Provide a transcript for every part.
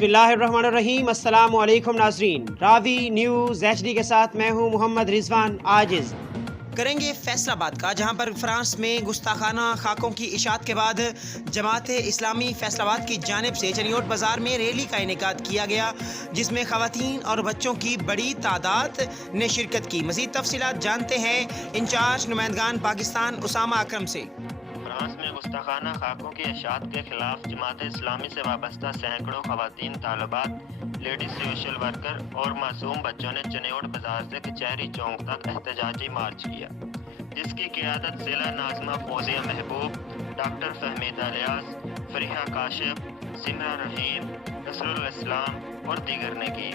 بسم اللہ الرحمن الرحیم۔ السلام علیکم ناظرین، راوی نیوز HD کے ساتھ میں ہوں محمد رضوان عاجز۔ کریں گے فیصل آباد کا، جہاں پر فرانس میں گستاخانہ خاکوں کی اشاعت کے بعد جماعت اسلامی فیصل آباد کی جانب سے چنیوٹ بازار میں ریلی کا انعقاد کیا گیا، جس میں خواتین اور بچوں کی بڑی تعداد نے شرکت کی۔ مزید تفصیلات جانتے ہیں انچارج نمائندگان پاکستان اسامہ اکرم سے۔ فرانس میں گستاخانہ خاکوں کی اشاعت کے خلاف جماعت اسلامی سے وابستہ سینکڑوں خواتین، طالبات، لیڈیز سوشل ورکر اور معصوم بچوں نے چنیوٹ بازار سے کچہری چوک تک احتجاجی مارچ کیا، جس کی قیادت ضلع ناظمہ فوزیہ محبوب، ڈاکٹر فہمیدہ الیاس، فریحہ کاشف، سمرہ رحیم، نصر الاسلام اور دیگر نے کی۔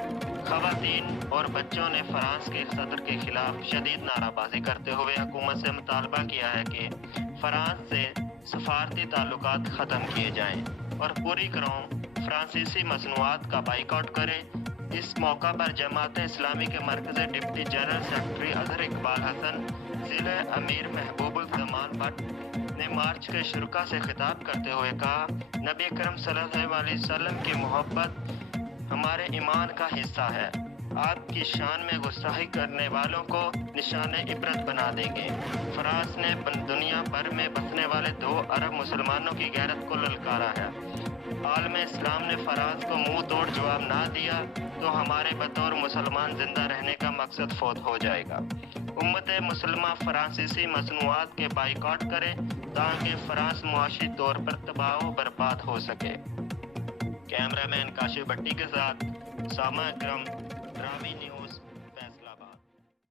خواتین اور بچوں نے فرانس کے صدر کے خلاف شدید نعرہ بازی کرتے ہوئے حکومت سے مطالبہ کیا ہے کہ فرانس سے سفارتی تعلقات ختم کیے جائیں اور پوری قوم فرانسیسی مصنوعات کا بائیکاٹ کرے۔ اس موقع پر جماعت اسلامی کے مرکزی deputy general secretary Azhar Iqbal Hassan, ضلع امیر محبوب الزمان بٹ نے مارچ کے شرکاء سے خطاب کرتے ہوئے کہا، نبی اکرم صلی اللہ علیہ وسلم کی محبت ہمارے ایمان کا حصہ ہے۔ آپ کی شان میں گستاخی کرنے والوں کو نشان عبرت بنا دیں گے۔ فرانس نے دنیا بھر میں بسنے والے 2 ارب مسلمانوں کی غیرت کو للکارا ہے۔ عالم اسلام نے فرانس کو منہ توڑ جواب نہ دیا تو ہمارے بطور مسلمان زندہ رہنے کا مقصد فوت ہو جائے گا۔ امت مسلمہ فرانسیسی مصنوعات کے بائیکاٹ کرے تاکہ فرانس معاشی طور پر تباہ و برباد ہو سکے۔ کیمرہ مین کاشف بٹی کے ساتھ اسامہ اکرم، راوی نیوز۔